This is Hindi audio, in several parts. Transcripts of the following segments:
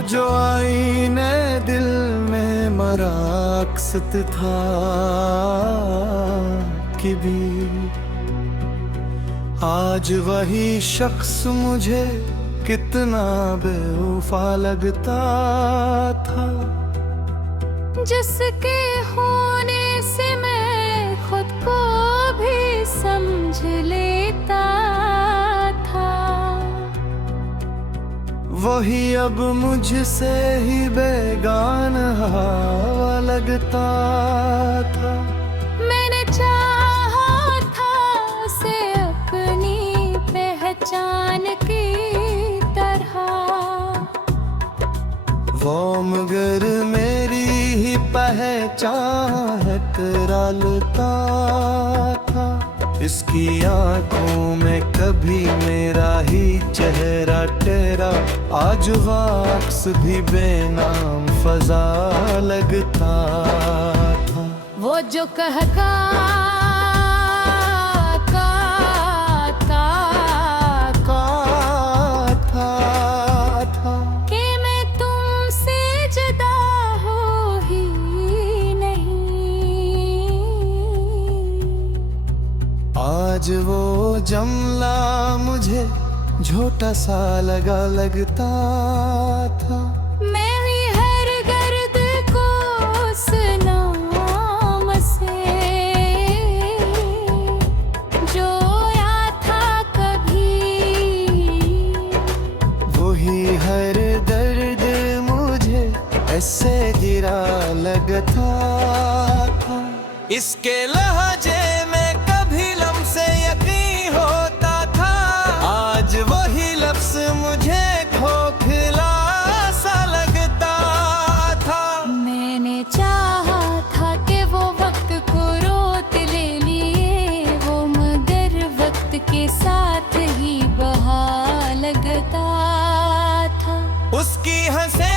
जो आईने दिल में मराकसत था कि भी आज वही शख्स मुझे कितना बेवफा लगता था। जिसके होने से मैं खुद को भी समझ लेता था, वही अब मुझसे ही बेगाना लगता था। मैंने चाहा था उसे अपनी पहचान की तरह, वो मगर मेरी ही पहचान करालता था। इसकी आंखों में कभी मेरा ही चेहरा तेरा, आज वाक्स भी बेनाम फजा लगता था। वो जो कहता कि मैं तुमसे जुदा हो ही नहीं, आज वो जमला मुझे झूठा सा लगता था। मेरी हर गर्द को उस नाम से जोया था कभी, वही हर दर्द मुझे ऐसे गिरा लगता था। इसके लहजे में कभी लम्से यकीन होता था, आज वही लफ्ज़ मुझे खोखला सा लगता था। मैंने चाहा था कि वो वक्त को रोत ले लिए, वो मगर वक्त के साथ ही बहा लगता था। उसकी हंसे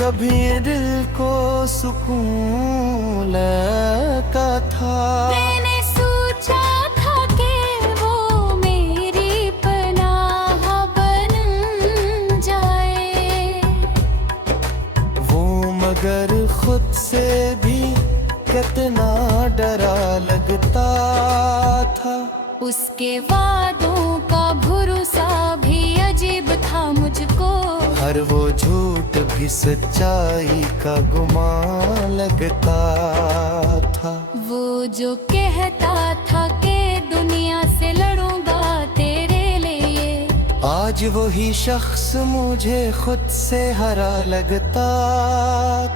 कभी दिल को सुकून लगा था। मैंने सोचा था कि वो मेरी पनाह बन जाए, वो मगर खुद से भी कितना डरा लगता था। उसके वादों का भरोसा भी अजीब था मुझको, हर वो झूठ भी सच्चाई का गुमान लगता था। वो जो कहता था कि दुनिया से लड़ूंगा तेरे लिए, आज वही शख्स मुझे खुद से हरा लगता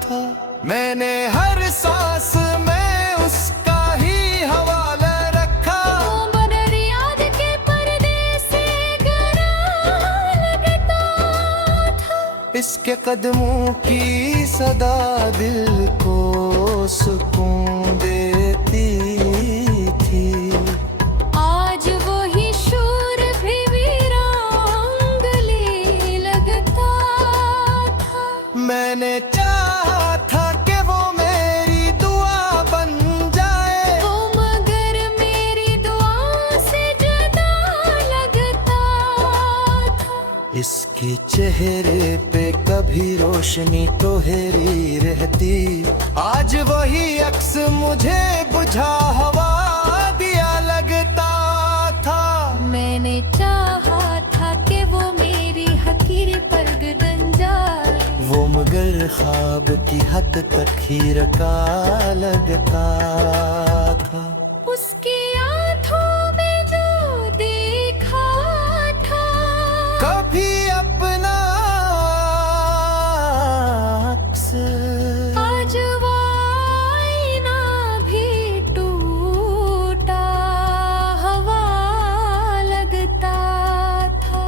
था। मैंने हर सांस में उसका ही हवाला रखा, वो मगर याद के पर्दे से गरा लगता था। इसके कदमों की सदा दिल को सुकून देती थी। आज वही शोर भी वीरांगली लगता था। मैंने चाहा था कि वो मेरी दुआ बन जाए, वो मगर मेरी दुआ से जुदा लगता था। इसके चेहरे पे कभी रोशनी तो हेरी रहती, आज वही अक्स मुझे बुझा हवा दिया लगता था। मैंने चाहा था कि वो मेरी हकीर पर गदन जाए, वो मगर ख्वाब की हद तक ही रका लगता था। उसकी आंखों में जो देखा था, कभी अपना अक्स आज वो आईना भी टूटा हवा लगता था।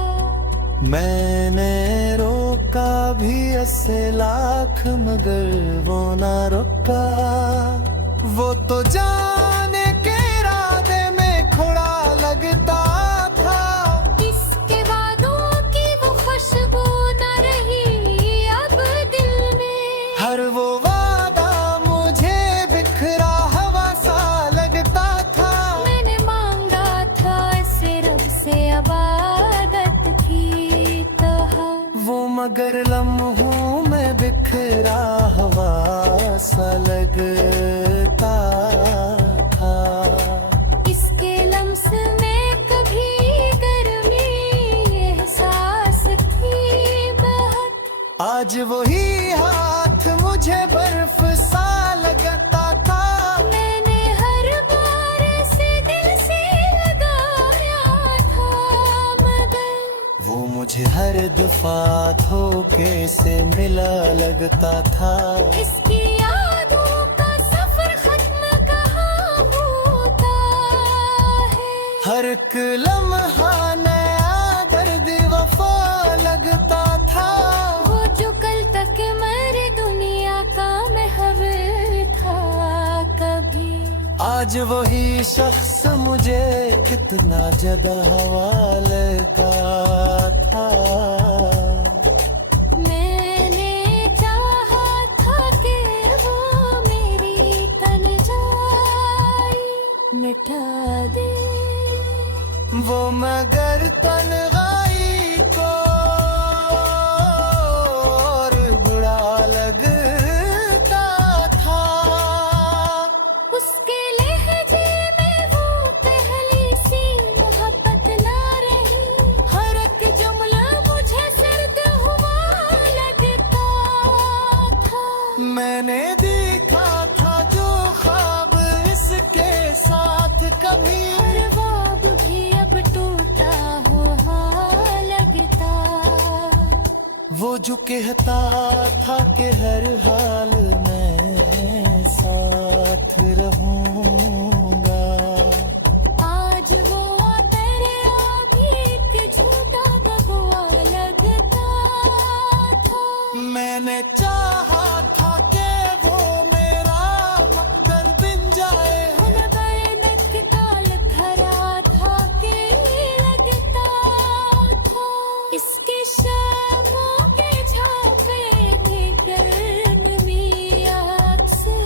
मैंने रोका भी 80 लाख मगर वो ना रुका, वो तो जाने के इरादे में खड़ा लगता था। इसके वादों की वो खुशबू न रही अब दिल में, हर वो वादा मुझे बिखरा हवा सा मगर लम्हों में बिखरा हवा सा लगता था। इसके लम्स में कभी गर्मी एहसास थी बहुत। आज वही हाथ मुझे बर्फ सा लगता था। मैंने हर बार से दिल से लगाया था, मगर वो मुझे हर दफा धोखे से मिला लगता था। इसकी यादों का सफर खत्म कहाँ होता है। हर एक लम्हा नया दर्द वफा लगता था। वो जो कल तक मेरी दुनिया का महवर था कभी, आज वही शख्स मुझे कितना ज्यादा हवा लगा था। मैंने चाहा था कि वो मेरी तन्हाई मिटा दे। वो मगर तन्हाई को और बुरा लगता था। उसके लहजे में वो पहली सी मोहब्बत ना रही। हर एक जुमला मुझे सर्द हुआ लगता था। मैंने देखा था जो ख्वाब इसके साथ कभी, हर ख्वाब भी अब टूटा हुआ लगता। वो जो कहता था कि हर हाल में साथ रहूंगा, आज वो तेरे भी एक झूठा गवा लगता था। मैंने चाहा था कि वो मेरा मकदर बिन जाए। उन पर नकताल धरा था कि लगता था। इसके शामों के झांके भी गर्मी आग से।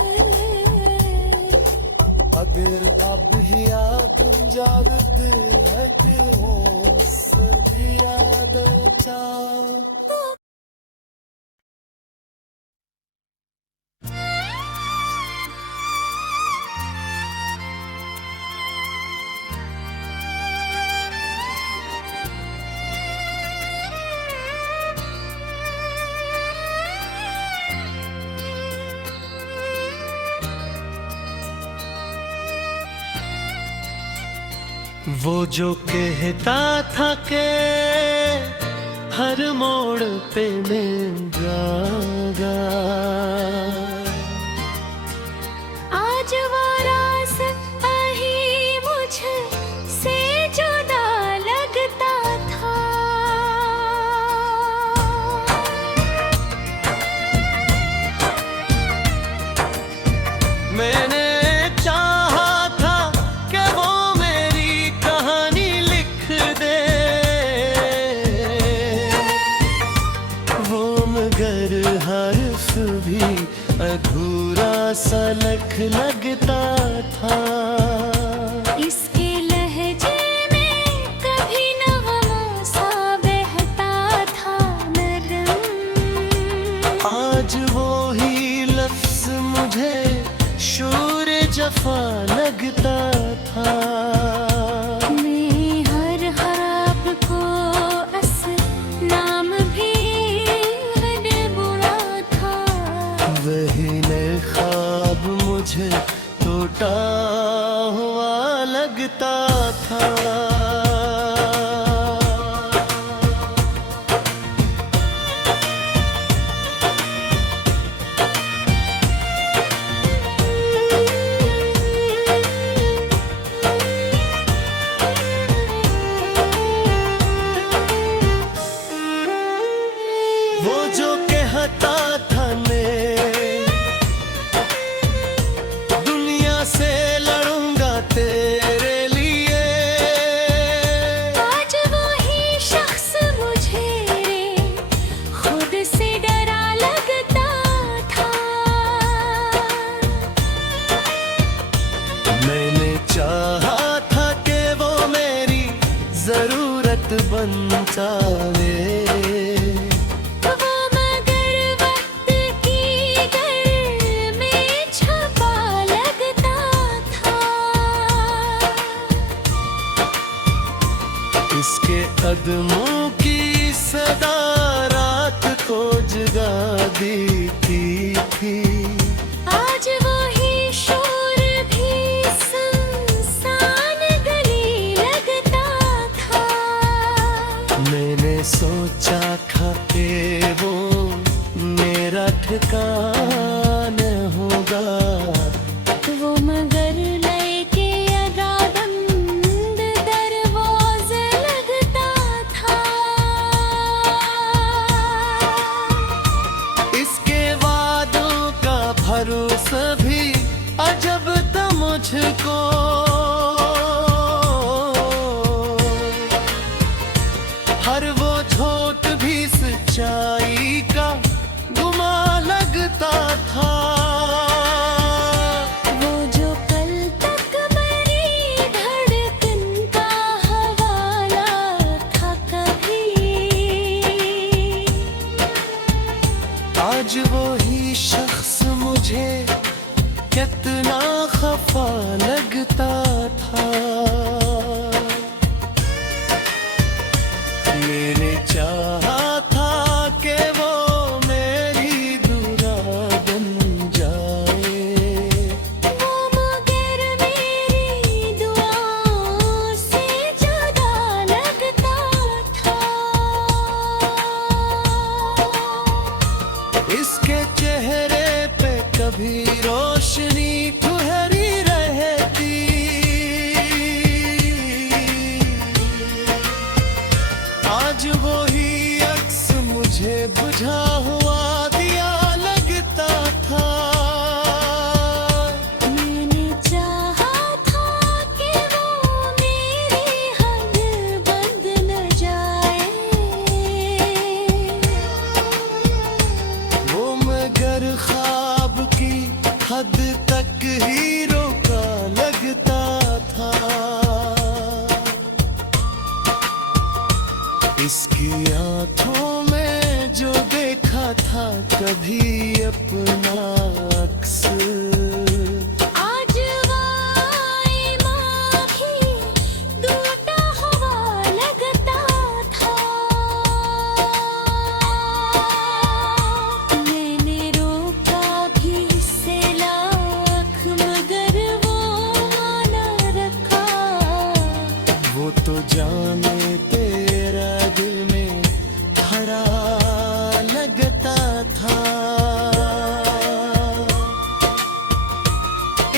अगर अब याद जागते है कि वो सभी याद चाह। वो जो कहता था कि हर मोड़ पे मिल जाएगा, आज वो रास्ता ही मुझसे जुदा लगता था। मैंने चाहा था कि वो मेरी कहानी लिख दे। वो मगर हर्फ भी अधूरा सा लगता था। इसके लहजे में कभी नगमा सा बहता था नरम। आज वो ही लफ्ज मुझे शूर जफा लगता था। मैं हर खराब को नाम भी हर बुरा था। वही ने ख्वाब मुझे टूटा हुआ लगता था। वो जो कहता था मैं दुनिया से लड़ूंगा तेरे लिए, आज वो ही शख्स मुझे खुद से डरा लगता था। मैंने चाहा था कि वो मेरी जरूरत बन जावे। ठिकाने होगा। वो मगर लेके अगाबंद दरवाजे लगता था। इसके वादों का भरोसा भी अजब था मुझको। हर वो झोंक भी सच्चाई का गुमा लगता था। वो जो कल तक मेरी धड़कन का हवाला था कभी, आज वो ही शख्स मुझे कितना खफा लगता था। मैंने चाहा था कि वो मेरी दुआ बन जाए। वो मगर मेरी दुआओं से जुदा लगता था। इसके चेहरे पे कभी रोशनी ठुहरी रहती। आज वो ही अक्स मुझे बुझा हुआ दिया लगता था। मैंने चाहा था कि वो मेरी हद बंद न जाए। वो मगर ख्वाब की हद तक ही रोका लगता था। इसकी आंखों में जो देखा था कभी अपना अक्स, आज वाई माखी टूटा हुआ लगता था। मैंने रोका भी इससे लाख मगर वो माना रखा। वो तो जाने तेरा दिल में खड़ा लगता था।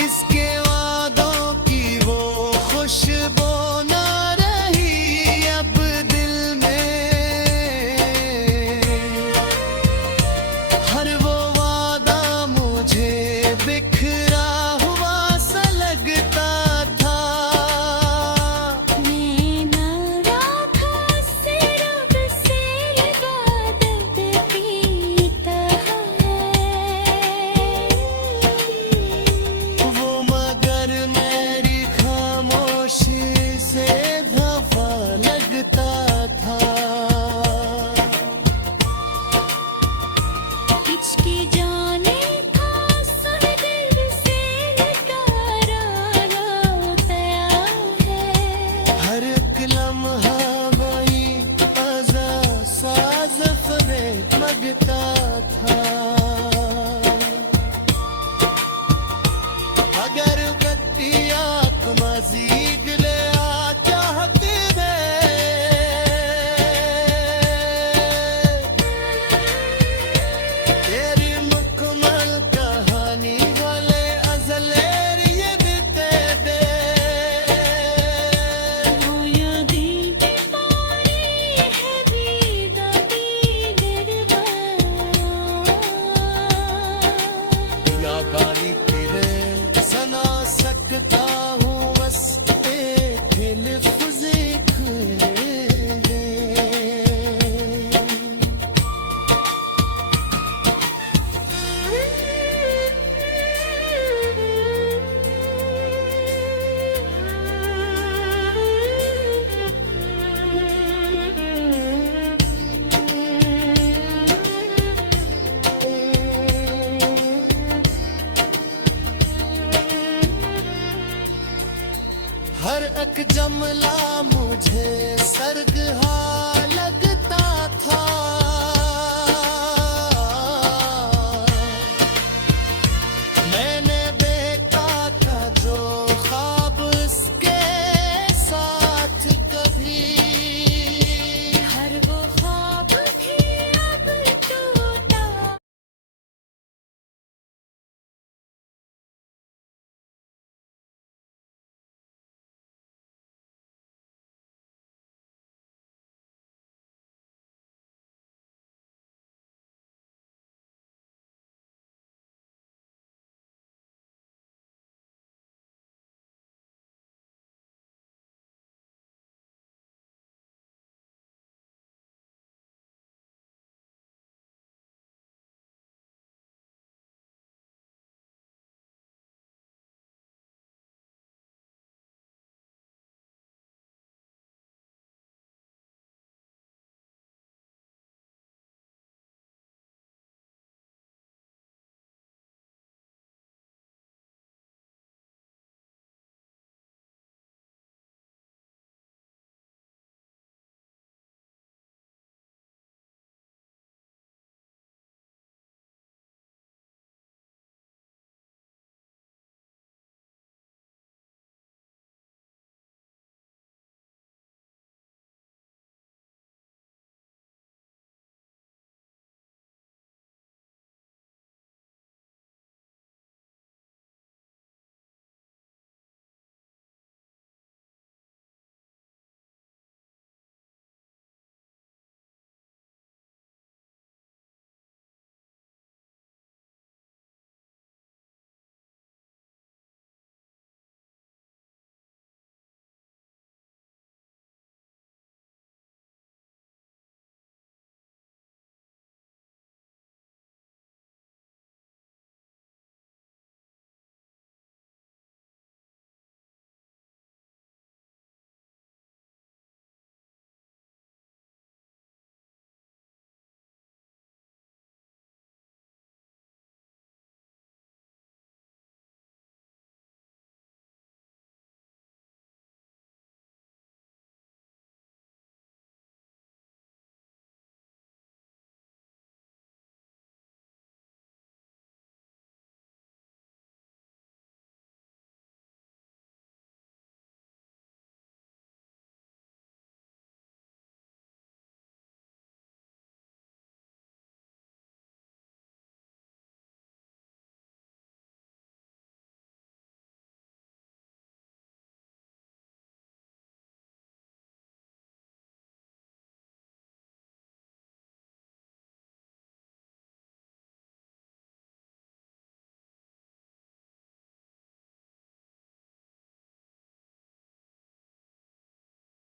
इसके वादों की वो खुशबू ना रही अब दिल में। हर वो वादा मुझे बिखरा हुआ सा लगता था। मैं नारा था सिर्फ से इबादत की तरह। वो मगर मेरी खामोशी से खफा लगता था। हिचकी जाने था सुन दिल से निकारा गया है। हर एक लम्हा वही अज़ा साज़ फरेब लगता था।